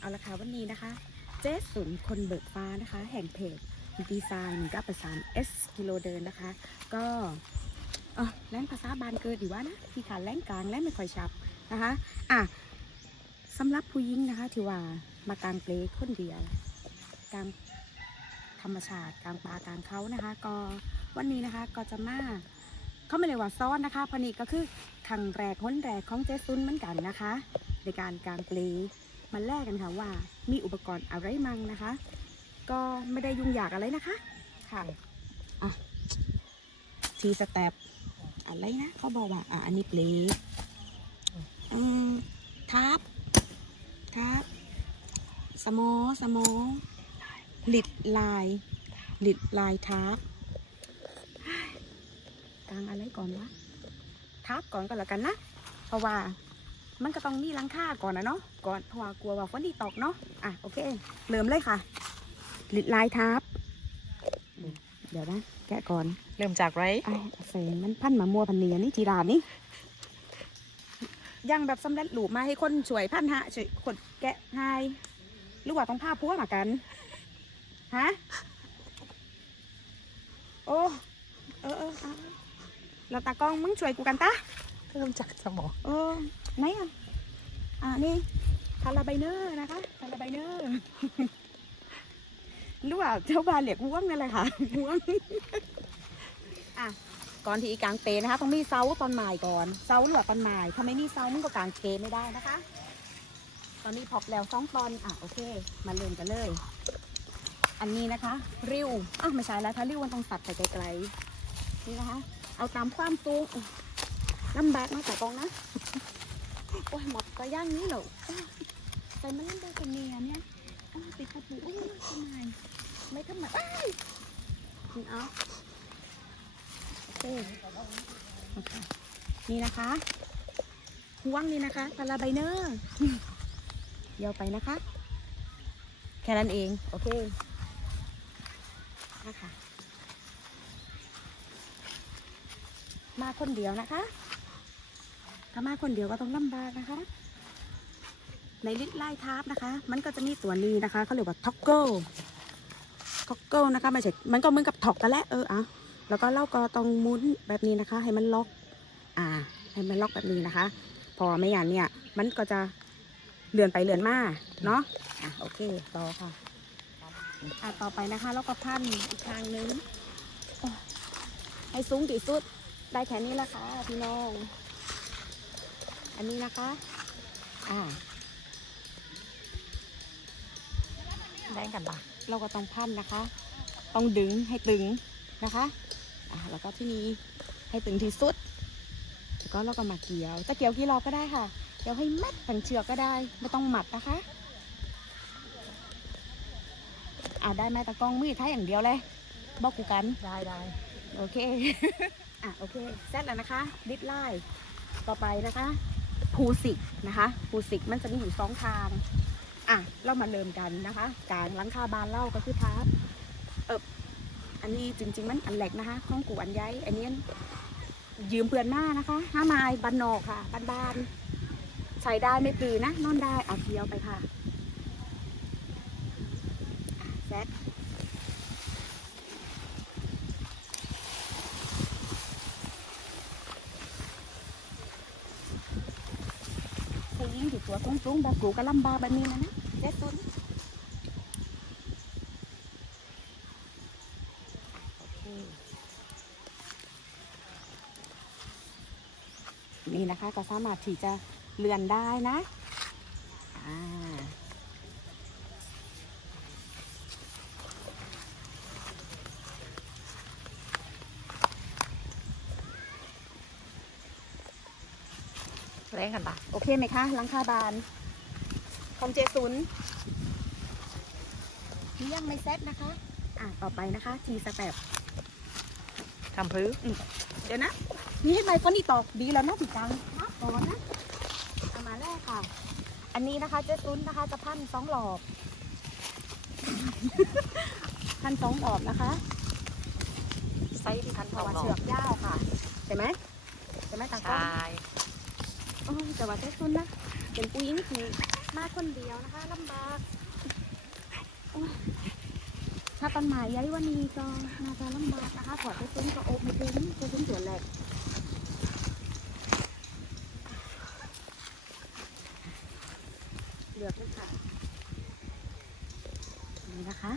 เอาละค่ะวันนี้นะคะ เจ๊สุนคนเบิกฟ้านะคะ แห่งเพจดีไซน์หนึ่งเกับประสาน S กิโลเดินนะคะ ก็เออแรงภาษาบานเกิดดีว่านะที่ขาแรงกลางแรงไม่ค่อยชับนะคะอะสำหรับผู้หญิงนะคะที่ว่ามากลางเปลคนเดียวกลางธรรมชาติกลางป่ากลางเขานะคะ ก็วันนี้นะคะก็จะมาเขาไม่เลยว่าซ้อนนะคะพราะนี่ก็คือครั้งแรกคนแรกของเจ๊ซุนเหมือนกันนะคะ ในการกลางเปล มาแลกกันค่ะว่ามีอุปกรณ์อะไรมั่งนะคะ ก็ไม่ได้ยุ่งยากอะไรนะคะค่ะอะทีสเต็ปอะไรนะเขาบอกว่าอะอันนี้เปลอืมทับทับสมอสมอหลิดลายหลิดลายทับกางอะไรก่อนวะทับก่อนก็แล้วกันนะ เพราะว่า มันก็ต้องมีหลังค่าก่อนนะเนาะก่อนเพราะว่ากลัวว่าฝนที่ตกเนาะอะโอเคเริ่มเลยค่ะหลิดลายทับเดี๋ยวนะแกะก่อนเริ่มจากไรไอ้เฟนมันพันมามัวพันเนียนี่จีดานี่ยังแบบสำเร็จรูปมาให้คนช่วยพันฮะช่วยคนแกะให้หรือว่าต้องผ้าพัวมากันฮะโอ้เออเออเอาเราตากล้องมึงช่วยกูกันตาเริ่มจากสมองเออไหนอะ อ่านี่คาราไบเนอร์นะคะคาราไบเนอร์หรือว่าเจ้าบานเรียกว่วงนั่นแหละค่ะว่วงอะก่อนที่อีกางเปนะคะต้องมีเซาตอนหมายก่อนเซาเหรือตอนหมายถ้าไม่มีเซามันก็กางเปไม่ได้นะคะ ตอนนี้พอกแล้วสองตอนอะโอเค มาเริ่มกันเลย อันนี้นะคะ ริ้วอ้าวไม่ใช่แล้วถ้าริ้วมันต้องตัดไปไกลๆนี่นะคะ เอาตามความสูงอุ๊ยลำบากมากแต่กองนะ โอ้ยหมดก็ย่างนี้เหรอใส่มันเล่นได้คนเมียเนี่ยติดกระปุกโอ้ยทำไมไม่ทำไมอ้ายนี่เอาโอเคโอเคนี่นะคะห่วงนี่นะคะพาราไบเนอร์เดี๋ยวไปนะคะ แค่นั้นเอง โอเคนะคะมาคนเดียวนะคะามาคนเดียวก็ต้องลำบากนะคะ ในลิตไล่ทาร์ปนะคะ มันก็จะมีตัวนี้นะคะเขาเรียกว่าท็อกเกิลท็อกเกิลนะคะไม่ใช่มันก็เหมือนกับท็อกกันแหละเอออะแล้วก็เราก็ต้องมุนแบบนี้นะคะ ให้มันล็อก อ่า ให้มันล็อกแบบนี้นะคะ พอไม่อย่างเนี่ย มันก็จะเลื่อนไปเลื่อนมาเนาะอะโอเคต่อค่ะอะต่อไปนะคะ แล้วก็พันอีกทางนึงให้สูงที่สุดได้แค่นี้ละค่ะพี่น้อง อันนี้นะคะ อ่าแดงกันปะเราก็ต้องพันนะคะ ต้องดึงให้ตึงนะคะ อ่า แล้วก็ที่นี้ให้ตึงที่สุด แล้วก็เราก็มาเกี่ยว จะเกี่ยวกี่รอบก็ได้ค่ะเกี่ยวให้มัดผันเชือกก็ได้ ไม่ต้องหมัดนะคะอ่าได้ไหมตะกล้องมือท้ายอย่างเดียวเลยบอกกูกันได้ได้โอเค อะโอเคเสร็จแล้วนะคะ ดิดไล่ต่อไปนะคะ ภูสิกนะคะภูสิกมันจะมีอยู่สองทางอะเรามาเริ่มกันนะคะการลังคาบานเล่าก็คือทับเอออันนี้จริง ๆ มันอันแหลกนะคะข้องกูอันใหญ่อันนี้ยืมเพื่อนมานะคะห้าไม้บันนอกค่ะบ้านๆใช้ได้ไม่ปือนะนอนได้เอาเคี้ยวไปค่ะอะเสร็จ ผู้หญิงที่ตัว สูงแบบกูก็ลำบากแบบนี้นะนะเด็ดตุนนี่นะคะก็สามารถที่จะเลื่อนได้นะอ่า แดงกันปะโอเคไหมคะหลังคาบาน ของเจซุนนี่ยังไม่เซ็ตนะคะ อะต่อไปนะคะทีสเต็ปทำพื้นเดี๋ยวนะ นี่ให้ไมค์ฟอนนี่ตอกดีแล้วนะพี่กังนะก่อนนะเอามาแรกค่ะ อันนี้นะคะเจซุนนะคะจะพันสองหลอบพันสองหลอบนะคะไซส์ที่พันเพสอราะงว่าหลอเชือกยาวค่ะใช่ไหมใช่ไหมตากล้องใช่โอ้ย แต่ว่าเจซุนนะเป็นผู้หญิงที่มาคนเดียวนะคะลำบากถ้าต้นไม้ใหญ่กวันนี้ก็น่าจะลำบากนะคะถอดไปซุ้มก็โอบไม่ถึงจะซุ้มส่วแหลกเหลือกเลยค่ะนี่นะคะ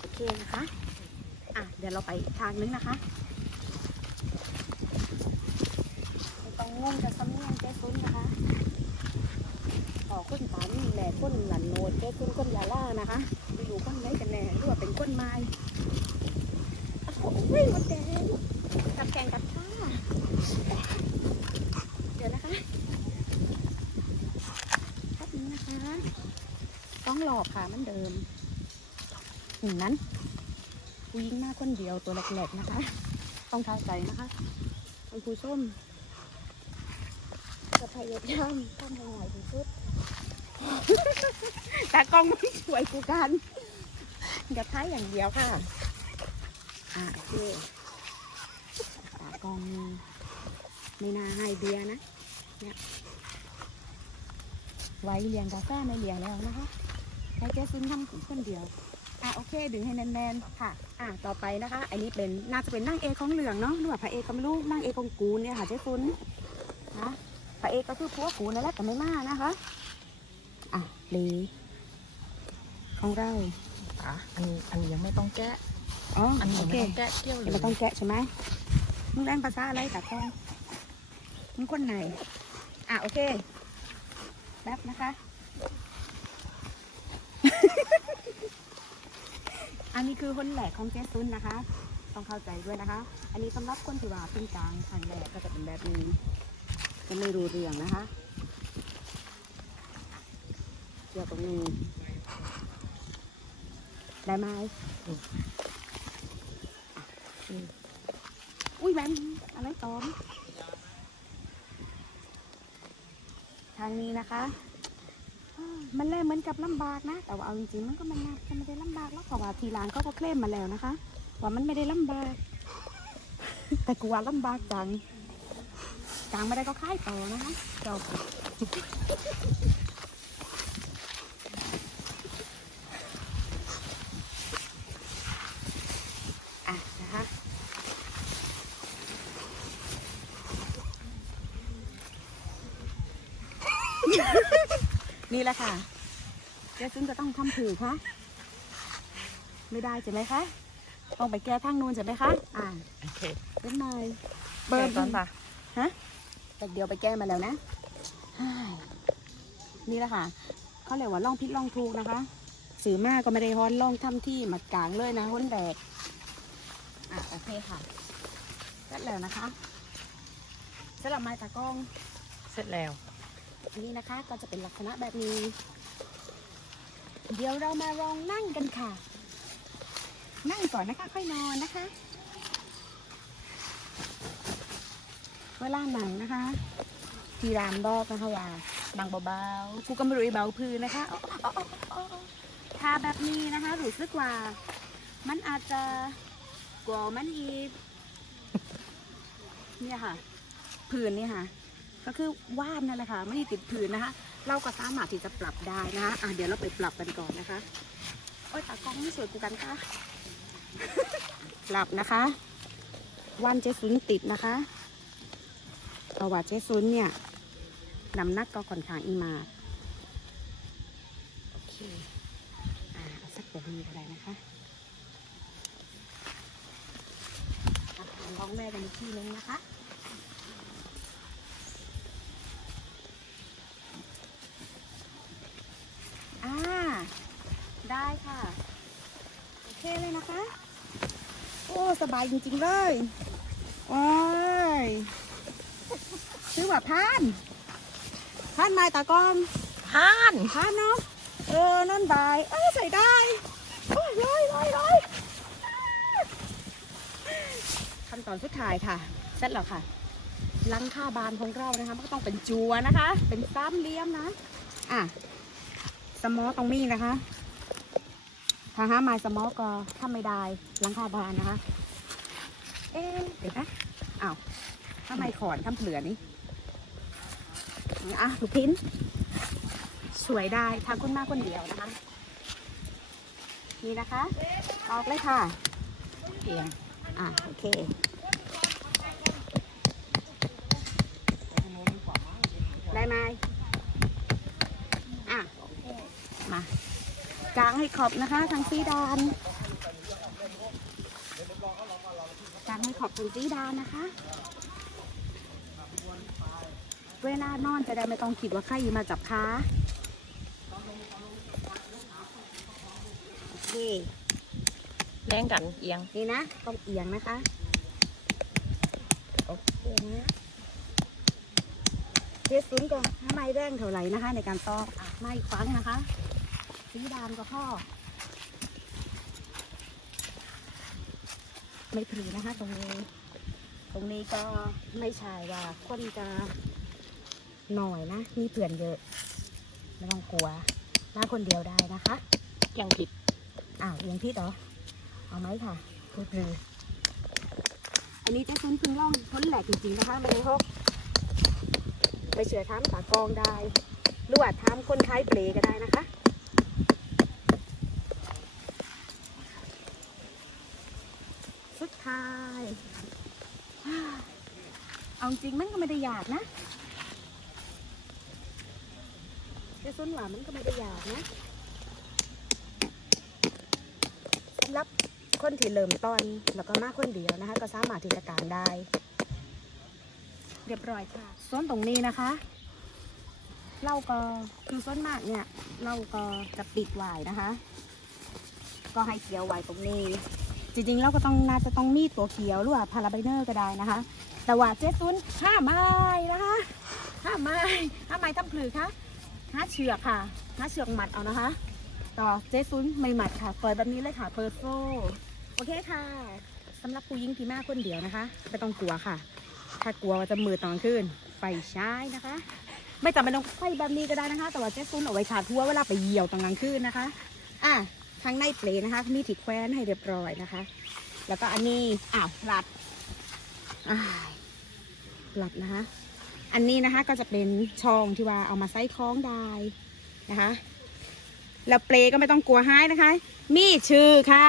โอเคนะคะ อะ เดี๋ยวเราไปทางนึงนะคะ ไม่ต้องงกับสำเนียงแก้ซุนนะคะขอคนตานี่แหละคนหลันโนดแก้ซุนคนยาล่านะคะไม่รู้นไหนกันแน่หรือว่าเป็นคนไม้โอ้ยหมดแดงกับแกงกับข้าเดี๋ยวนะคะแป๊บนึงนะคะต้องหลอกค่ะมันเดิมหนึ่งนั้นผู้หญิงหน้าคนเดียวตัวเล็กๆนะคะ ต้องทายใจนะคะคุณครูส้ม พยายามทำให้ไหวที่สุดแต่กล้องไม่ช่วยกูกันอย่าท้ายอย่างเดียวค่ะ อ่าโอเคตากล้องไม่น่าให้เบียนะ เนี่ย ไว้เลี้ยงกาแฟไม่เลี้ยงแล้วนะคะให้เจ๊ซึ้งทำคนเดียวอะโอเค ดึงให้แน่นๆค่ะ อะต่อไปนะคะ อันนี้เป็นน่าจะเป็นนางเอกของเหลืองเนาะหรือว่าพระเอกกับลูกนางเอกของกูเนี่ยค่ะเจ๊ฟุ้นนะ พระเอกก็คือพวกกูนั่นแหละแต่ไม่มากนะคะ อะลีของเราอะอันนี้อันนี้ยังไม่ต้องแกะอ๋ออันนี้โอยังเคไม่ต้องแกะเกี่ยวเลเดี๋ยวยไม่ต้องแกะใช่ไหมมึงแรงภาษาอะไรตากล้องมึงคนไหน อะโอเคแป๊บนะคะ อันนี้คือคนแหลกของเจซุนนะคะ ต้องเข้าใจด้วยนะคะ อันนี้สำหรับคนที่ว่าเป็นกลางครั้งแรกก็จะเป็นแบบนี้ จะไม่รู้เรื่องนะคะเกี่ยวตรงนี้ได้ไหมอุ้ยแม่อะไรตอมทางนี้นะคะ มันแลเหมือนกับลำบากนะ แต่ว่าเอาจริงๆมันก็มันน่าจะไม่ได้ลำบากหรอกเพราะว่าทีร้านเขาก็เคลมมาแล้วนะคะ ว่ามันไม่ได้ลำบาก แต่กูว่าลำบากจัง กลางไม่ได้ก็ค่ายต่อนะคะจบอะนะคะนี่แหละค่ะเจ๊ซึ่งจะต้องทำผือคะไม่ได้ใช่ไหมคะ ต้องไปแก้ทางนู้นใช่ไหมคะ อ่าโอเคเป็นไงเปิดตอนป่ะ แต่เดียวไปแก้มาแล้วนะฮ่ายนี่แหละค่ะเขาเรียกว่าล่องพิษล่องทูกนะคะสื่อมากก็ไม่ได้ฮ้อนล่องทำที่หมัดกลางเลยนะฮ้นแดกอะโอเคค่ะเสร็จแล้วนะคะสำหรับไม้ตากล้องเสร็จแล้ว อันนี้นะคะก็จะเป็นลักษณะแบบนี้ เดี๋ยวเรามาลองนั่งกันค่ะ นั่งก่อนนะคะ ค่อยนอนนะคะ เวลาหนังนะคะ ทีรามบอกนะคะว่าหนังเบาๆกูก็ไม่รู้อีเบาพื้นนะคะทาแบบนี้นะคะรู้สึกว่า มันอาจจะกลัวมันอีกเนี่ยค่ะพื้นนี่ค่ะ ก็คือว่านนั่นแหละค่ะ ไม่ได้ติดผืนนะคะ เราก็สามารถที่จะปรับได้นะคะอะเดี๋ยวเราไปปรับกันก่อนนะคะโอ้ยตากล้องไม่สวยกูกันค่ะ ปรับนะคะว่านเจซุนติดนะคะ เพราะว่าเจซุนเนี่ยน้ำหนักก็ค่อนข้างอีมากโอเคอ่าสักแบบนี้ก็ได้นะคะอะลองแม่กันอีกทีนึงนะคะอ่าได้ค่ะ โอเคเลยนะคะ โอ้ สบายจริง ๆ เลย โอ้ย ซื้อว่าพานพานไม้ตากล้องห่านพานเนาะเออนั่นบายเออใส่ได้โอ้ยลอยลอยลอยขั้นตอนสุดท้ายค่ะเสร็จแล้วค่ะหลังคาบานของเรานะคะมันก็ต้องเป็นจัวนะคะ เป็นสามเหลี่ยมนะอะสมอตรงมีนะคะถ้าหาไม้สมอก็ทำไม่ได้หลังคาบานนะคะ เอ๊ะเดี๋ยวนะอ้าวทำไมขอนทำเปลือนี่ อะหนูพินสวยได้ทางคนมากคนเดียวนะคะ นี่นะคะ ออกเลยค่ะเอียงอะโอเคได้ไหมอะ มากางให้ขอบนะคะทางซีดานกางให้ขอบทางซีดานนะคะ เวลานอนจะได้ไม่ต้องคิดว่าใครมาจับขาโอเคแรงกันเอียงนี่นะต้องเอียงนะคะโอเคนะเทสซินก่อนถ้าไม่แรงเท่าไหร่นะคะ ในการตอกอะไม่ฟังนะคะสีดำก็พ่อไม่ถือนะคะ ตรงนี้ ตรงนี้ก็ไม่ใช่ว่าคนจะ หน่อยนะ มีเพื่อนเยอะ ไม่ต้องกลัวมาคนเดียวได้นะคะยังผิดอ้าวเอียงพี่เหรอ เอาไหมค่ะพูดเลยอันนี้เจ๊ซุ้นเพึ่งล่องพ้นแหลกจริงๆนะคะไม่ได้ฮกไปเฉือท้ามตากองได้หรือว่าท้ามคนท้ายเปลก็ได้นะคะสุดท้าย เอาจริงมันก็ไม่ได้ยากนะ ส้นว่ามันก็ไม่ได้ยากนะสำหรับคนที่เริ่มต้นแล้วก็มาคนเดียวนะคะ ก็สามารถที่จะการได้ เรียบร้อยค่ะส่วนตรงนี้นะคะเราก็คือส่วนมากเนี่ย เราก็จะปิดไว้นะคะ ก็ให้เขียวไว้ตรงนี้ จริงๆเราก็ต้องน่าจะต้องมีตัวเขียวหรือว่าพาราไบเนอร์ก็ได้นะคะ แต่ว่าเจ๊ตุนห้าไม้นะคะห้าไม้ห้าไม้ทำพลือคะ ห้าเชือกค่ะห้าเชือกหมัดเอานะคะ ต่อเจซุนไม่หมัดค่ะเปิดแบบนี้เลยค่ะเปิดโซ่โอเคค่ะสำหรับผู้หญิงที่มาคนเดียวนะคะไม่ต้องกลัวค่ะ ถ้ากลัวจะมือตอนขึ้นไฟใช้นะคะ ไม่จำเป็นต้องไฟแบบนี้ก็ได้นะคะ แต่ว่าเจซุนเอาไว้ชาร์จทั่วเวลาไปเหยี่ยวตอนกลางคืนนะคะอะทางในเปลนะคะ มีถิดแคว้นให้เรียบร้อยนะคะ แล้วก็อันนี้อ้าวหลัดอ้าหลัดนะคะ อันนี้นะคะก็จะเป็นช่องที่ว่าเอามาใส่คล้องได้นะคะแล้วเปลก็ไม่ต้องกลัวหายนะคะ มีชื่อค่ะ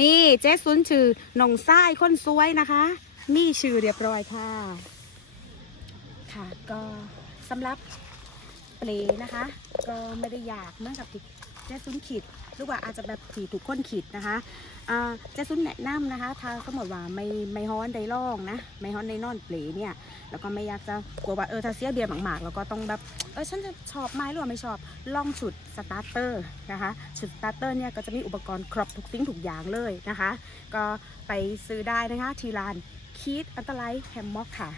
นี่เจ๊ซุนชื่อหนองไส้คนสวยนะคะ มีชื่อเรียบร้อยค่ะ ค่ะก็สำหรับเปลนะคะ ก็ไม่ได้อยากเมื่อกับที่ เจ๊ซุนขีดหรือว่าอาจจะแบบที่ทุกคนขีดนะคะเจ๊ซุนแนะนำนะคะถ้าสมมติว่าไม่ไม่ฮ้อนได้ล่องนะไม่ฮ้อนได้นอนเปลเนี่ยแล้วก็ไม่อยากจะกลัวว่าเออถ้าเสียเบียร์หมากๆแล้วก็ต้องแบบเออฉันจะชอบไหมหรือว่าไม่ชอบล่องชุดสตาร์เตอร์นะคะชุดสตาร์เตอร์เนี่ยก็จะมีอุปกรณ์ครบทุกสิ่งทุกอย่างเลยนะคะ ก็ไปซื้อได้นะคะที่ร้านคีดอันตรายแฮมม็อกค่ะ